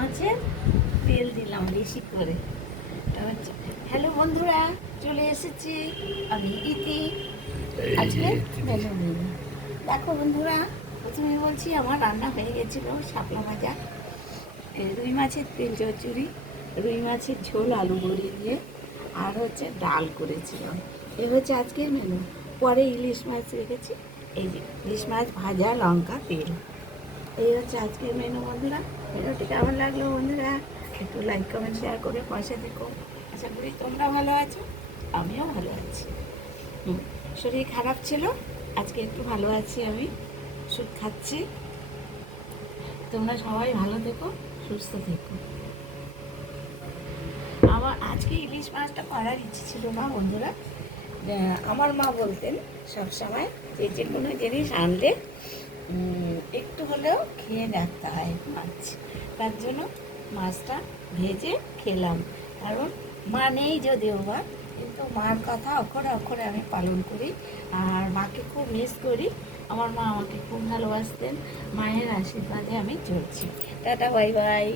মাছের তেল দিলাম বেশি করে। হ্যালো বন্ধুরা, চলে এসেছি আমি ইতি। আজকে মেনু নিয়ে দেখো বন্ধুরা, প্রথমে বলছি আমার রান্না হয়ে গেছিলো শাপলা ভাজা, রুই মাছের তেল চচ্চড়ি, রুই মাছের ঝোল আলু বড়ি দিয়ে, আর হচ্ছে ডাল করেছিলাম। এই হচ্ছে আজকের মেনু। পরে ইলিশ মাছ রেখেছি, এই যে ইলিশ মাছ ভাজা, লঙ্কা, তেল। এই হচ্ছে আজকের মেনু বন্ধুরা। মেনুটি কেমন লাগলো বন্ধুরা? একটু লাইক কমেন্ট শেয়ার করে পাশে থেকো। আশা করি তোমরা ভালো আছো, আমিও ভালো আছি। শরীর খারাপ ছিল, আজকে একটু ভালো আছি, আমি ওষুধ খাচ্ছি। তোমরা সবাই ভালো থেকো, সুস্থ থেকো। আমার আজকে ইলিশ মাছটা করার ইচ্ছে ছিল না বন্ধুরা। আমার মা বলতেন সবসময় যে কোনো জিনিস আনলে একটু হলেও খেয়ে দেখতে হয় মাছ। তার জন্য মাছটা ভেজে খেলাম। কারণ মা নেই যদিও বা, কিন্তু মার কথা অক্ষরে অক্ষরে আমি পালন করি, আর মাকে খুব মিস করি। আমার মা আমাকে খুব ভালোবাসতেন, মায়ের আশীর্বাদে আমি চলছি। Tata, bye bye.